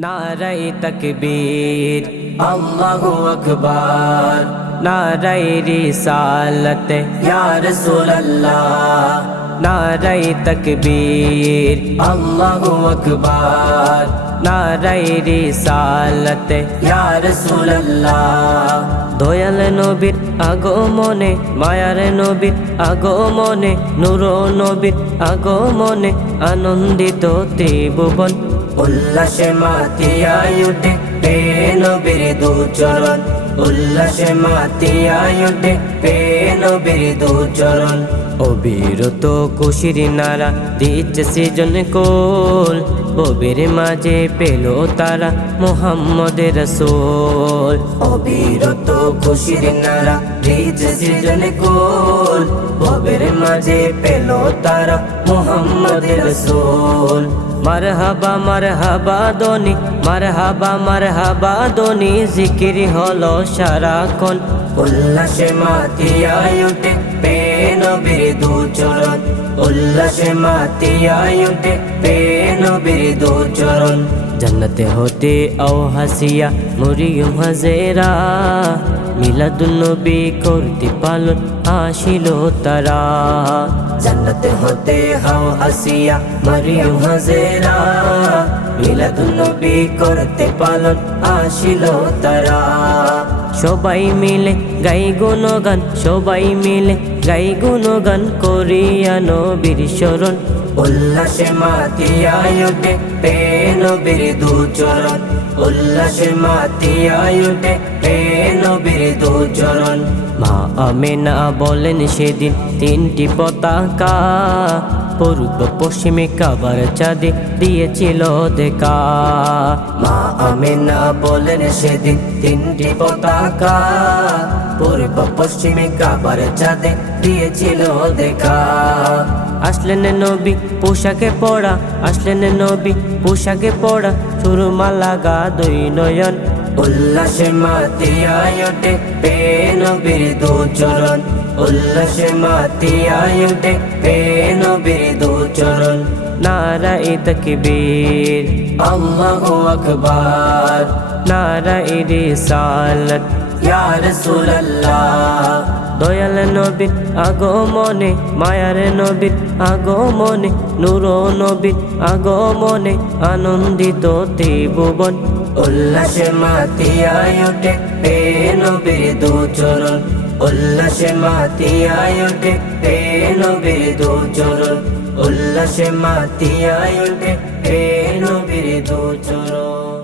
নারাই তকবীর। আল্লাহু আকবার। নারাই রিসালতে। ইয়া রাসূলুল্লাহ। নারাই তকবীর। আল্লাহু আকবার। নারাই রিসালতে। ইয়া রাসূলুল্লাহ। দয়াল নবীর আগমনে, মায়ার নবীর আগমনে, নূর নবীর আগমনে আনন্দিত ত্রিভুবন উল্লাসে মাতিয়ায় উঠে পে নবীর দু চরণ উল্লাসে মাতিয়ায় উঠে পে নবীর দু চরণ অবিরত কুশির নারা দিচ্ছে সৃজন কোল ববির মাঝে পেল তারা মোহাম্মদ রসোল। অবিরত খুশির নারা দিচ্ছে সৃজন কোল ববির মাঝে পেল তারা মোহাম্মদ রসোল। মারহাবা মারহাবা দনি মারহাবা মারহাবা দনি জিকির হলো সারাক্ষণ। উল্লাসে মাতিয়ায় উঠে পে নবীর দু চরণ উল্লাসে মাতিয়ায় উঠে পে নবীর দু চরণ জান্নাতে হতে আও হাসিয়া মরিয়ম হাজেরা মিলাদুন নবী করতে পালন আসিল তারা জান্নাতে হতে হাও হাসিয়া মরিয়ম হাজেরা মিলাদুন নবী করতে পালন আসিল তারা সবাই মিলে গাই গুণগান সবাই মিলে গাই গুণগান করিয়া নবীর শরণ। উল্লাসে মাতিয়ায় উঠে পে নবীর দু চরণ উল্লাসে মাতিয়ায় উঠে পে নবীর দু চরণ মা আমেনা বলেন সেদিন তিনটি পতাকা পূর্ব পশ্চিমে কাবার চাঁদে দিয়েছিল দেখা। মা আমেনা বলেন সেদিন তিনটি পতাকা পূর্ব পশ্চিমে কাবার চাঁদে দিয়েছিল দেখা। আসলেন নবী পোশাকে পড়া আসলেন নবী পোশাকে পড়া সুরমা লাগা দুই নয়ন। উল্লাসে মাতিয়ায় ওঠে পে নবীর দু চরণ। উল্লাসে মাতিয়ায় ওঠে পে নবীর দু চরণ। নারাই তকবীর। আল্লাহু আকবার। নারাই রিসালাত। ইয়া রাসূলুল্লাহ। দয়াল নবীর আগমনে মায়ার নবীর আগমনে নূর নবীর আগমনে আনন্দিত ত্রিভুবন। উল্লাসে মাতিয়ায় ওঠে পে নবীর দু চরণ উল্লাসে মাতিয়ায় ওঠে পে নবীর দু চরণ উল্লাসে মাতিয়ায় ওঠে পে নবীর দু চরণ